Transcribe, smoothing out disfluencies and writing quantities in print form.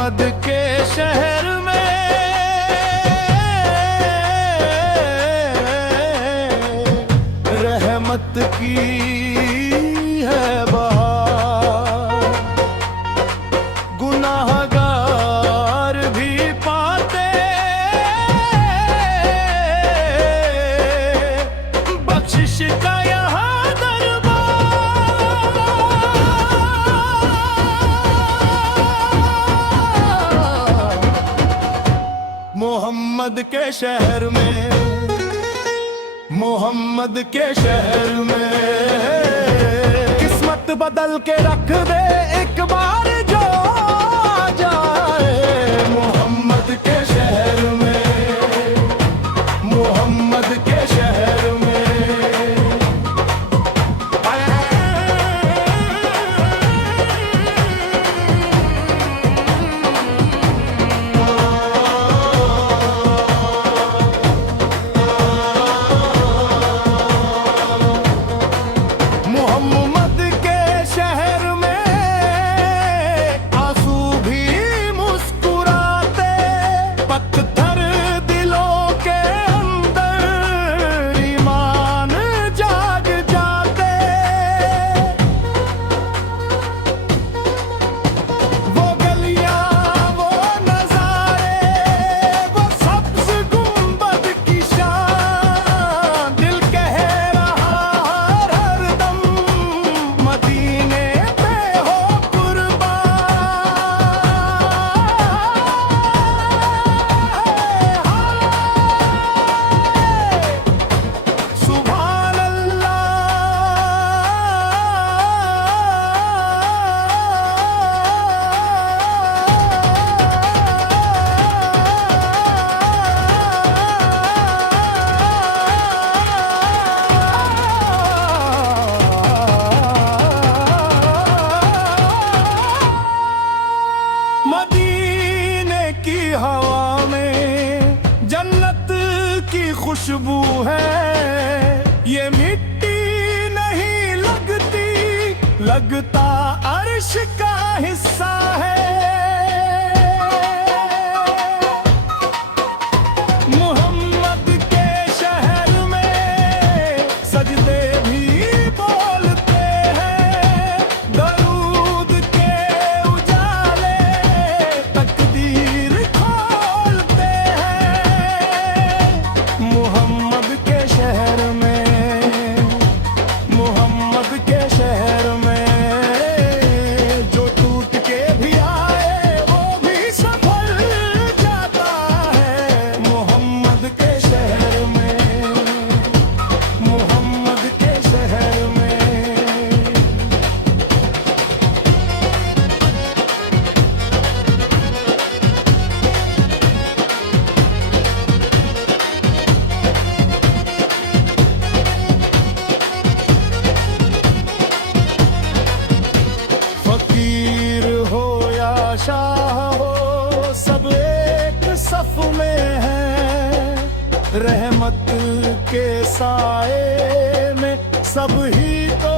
मोहम्मद के शहर में रहमत की है बहार। गुनाहगार भी पाते बख्शिश का यहाँ दरबार। मोहम्मद के शहर में, मोहम्मद के शहर में किस्मत बदल के रख दे एक बार जो आ जाए। मोहम्मद के शहर में, मोहम्मद के शहर में। मोहम्मद के शहर में आंसू भी मुस्कुराते, पत्थर दिलों के अंदर ईमान जाग जाते। वो गलियां, वो नजारे, वो सब्ज गुंबद की शान, दिल कह रहा हर दम मदीने पे हो कुर्बान। सुभान मदीने की हवा में जन्नत की खुशबू है। ये मिट्टी नहीं लगती, लगता अर्श का हिस्सा है। मोहम्मद के शहर में सजदे भी बोलते हैं, दरूद के उजाले तकदीर खोलते हैं। मोहम्मद के शहर में, मोहम्मद के शहर में जो टूट के भी आए वो भी सफल जाता है। मोहम्मद के शहर में, मोहम्मद के शहर में। फकीर हो या शाह हो सब एक सफ में हैं। रहमत के साए में सब ही तो